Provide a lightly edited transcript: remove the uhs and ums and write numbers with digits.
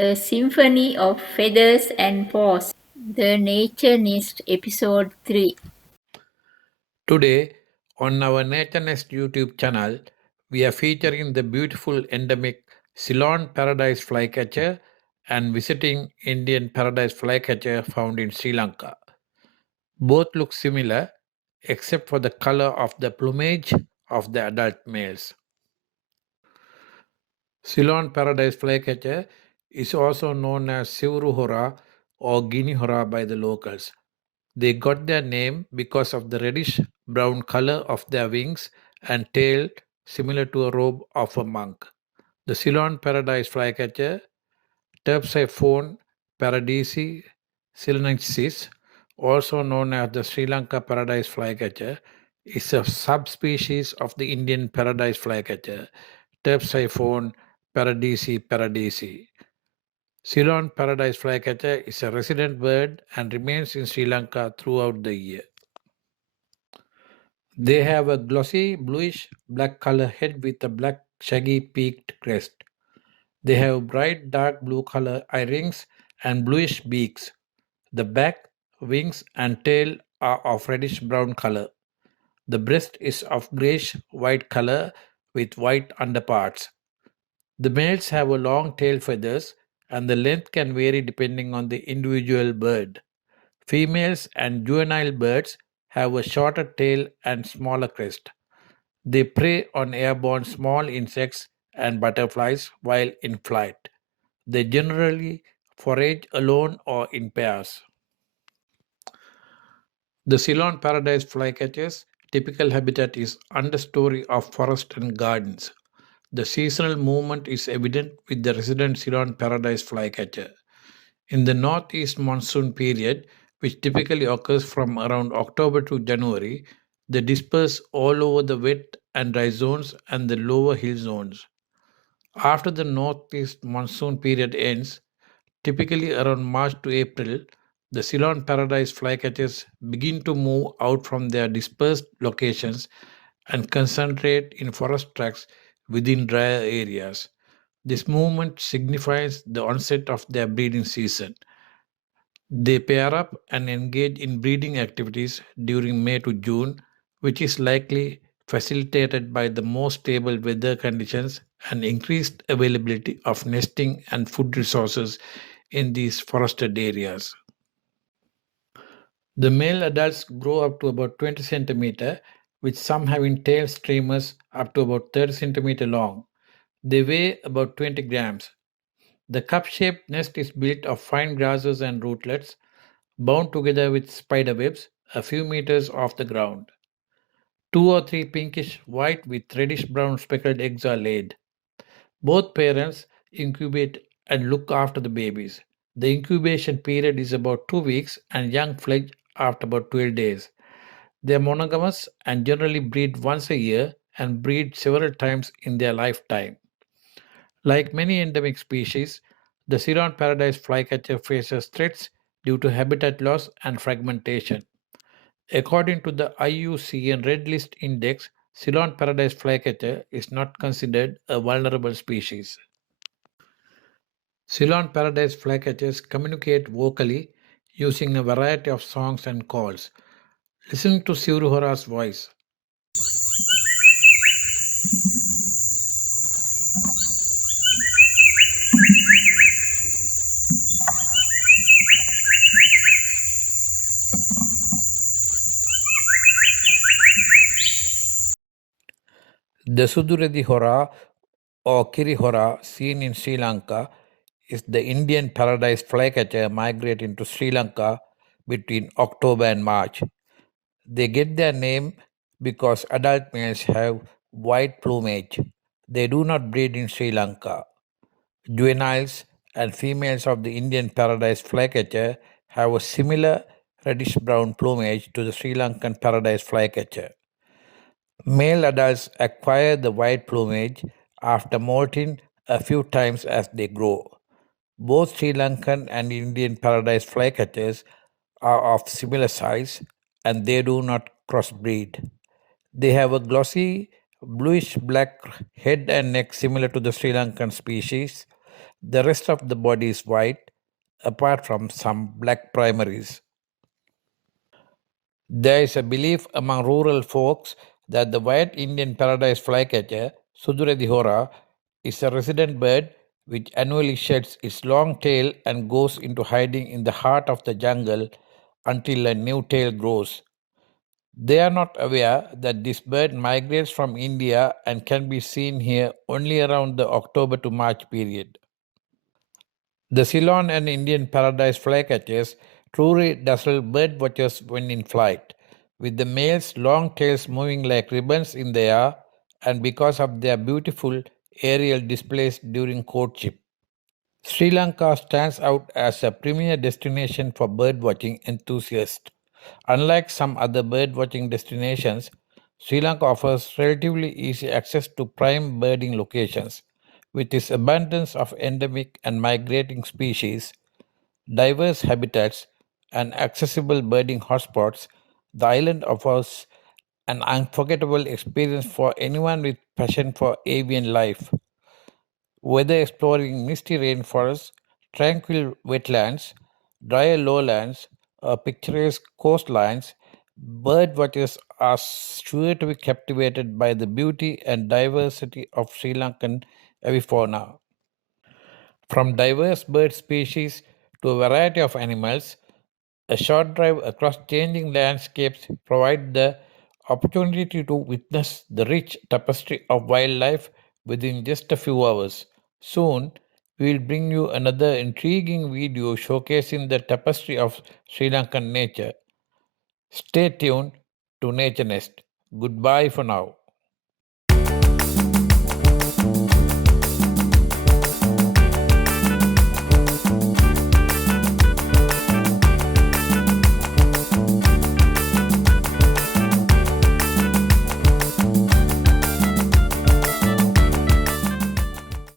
A Symphony of Feathers and Paws, the NatureNest Episode 3. Today, on our NatureNest YouTube channel, we are featuring the beautiful endemic Ceylon paradise flycatcher and visiting Indian paradise flycatcher found in Sri Lanka. Both look similar except for the color of the plumage of the adult males. Ceylon paradise flycatcher is also known as Sivru hora or Guinea hora by the locals. They got their name because of the reddish brown color of their wings and tail, similar to a robe of a monk. The Ceylon paradise flycatcher, Terpsiphone paradisi silenensis, also known as the Sri Lanka paradise flycatcher, is a subspecies of the Indian paradise flycatcher, Terpsiphone paradisi. Ceylon paradise flycatcher is a resident bird and remains in Sri Lanka throughout the year. They have a glossy bluish black color head with a black shaggy peaked crest. They have bright dark blue color eye rings and bluish beaks. The back, wings, and tail are of reddish brown color. The breast is of grayish white color with white underparts. The males have a long tail feathers and the length can vary depending on the individual bird. Females and juvenile birds have a shorter tail and smaller crest. They prey on airborne small insects and butterflies while in flight. They generally forage alone or in pairs. The Ceylon paradise flycatcher's typical habitat is understory of forest and gardens. The seasonal movement is evident with the resident Ceylon paradise flycatcher. In the northeast monsoon period, which typically occurs from around October to January, they disperse all over the wet and dry zones and the lower hill zones. After the northeast monsoon period ends, typically around March to April, the Ceylon paradise flycatchers begin to move out from their dispersed locations and concentrate in forest tracts within drier areas. This movement signifies the onset of their breeding season. They pair up and engage in breeding activities during May to June, which is likely facilitated by the more stable weather conditions and increased availability of nesting and food resources in these forested areas. The male adults grow up to about 20 centimeter, with some having tail streamers up to about 30 centimeter long. They weigh about 20 grams. The cup-shaped nest is built of fine grasses and rootlets, bound together with spider webs a few meters off the ground. Two or three pinkish white with reddish brown speckled eggs are laid. Both parents incubate and look after the babies. The incubation period is about 2 weeks and young fledge after about 12 days. They are monogamous and generally breed once a year and breed several times in their lifetime. Like many endemic species, the Ceylon paradise flycatcher faces threats due to habitat loss and fragmentation. According to the IUCN Red List Index, Ceylon paradise flycatcher is not considered a vulnerable species. Ceylon paradise flycatchers communicate vocally using a variety of songs and calls. Listen to Siruhora's voice. The Suduredi Hora or Kiri Hora seen in Sri Lanka is the Indian paradise flycatcher migrating to Sri Lanka between October and March. They get their name because adult males have white plumage. They do not breed in Sri Lanka. Juveniles and females of the Indian paradise flycatcher have a similar reddish brown plumage to the Sri Lankan paradise flycatcher. Male adults acquire the white plumage after molting a few times as they grow. Both Sri Lankan and Indian paradise flycatchers are of similar size and they do not crossbreed. They have a glossy bluish black head and neck similar to the Sri Lankan species. The rest of the body is white, apart from some black primaries. There is a belief among rural folks that the white Indian paradise flycatcher, Suduredihora, is a resident bird which annually sheds its long tail and goes into hiding in the heart of the jungle until a new tail grows. They are not aware that this bird migrates from India and can be seen here only around the October to March period. The Ceylon and Indian paradise flycatchers truly dazzle bird watchers when in flight, with the males' long tails moving like ribbons in the air and because of their beautiful aerial displays during courtship. Sri Lanka stands out as a premier destination for birdwatching enthusiasts. Unlike some other birdwatching destinations, Sri Lanka offers relatively easy access to prime birding locations. With its abundance of endemic and migrating species, diverse habitats, and accessible birding hotspots, the island offers an unforgettable experience for anyone with passion for avian life. Whether exploring misty rainforests, tranquil wetlands, drier lowlands, or picturesque coastlines, bird watchers are sure to be captivated by the beauty and diversity of Sri Lankan avifauna. From diverse bird species to a variety of animals, a short drive across changing landscapes provides the opportunity to witness the rich tapestry of wildlife within just a few hours. Soon, we will bring you another intriguing video showcasing the tapestry of Sri Lankan nature. Stay tuned to NatureNest. Goodbye for now.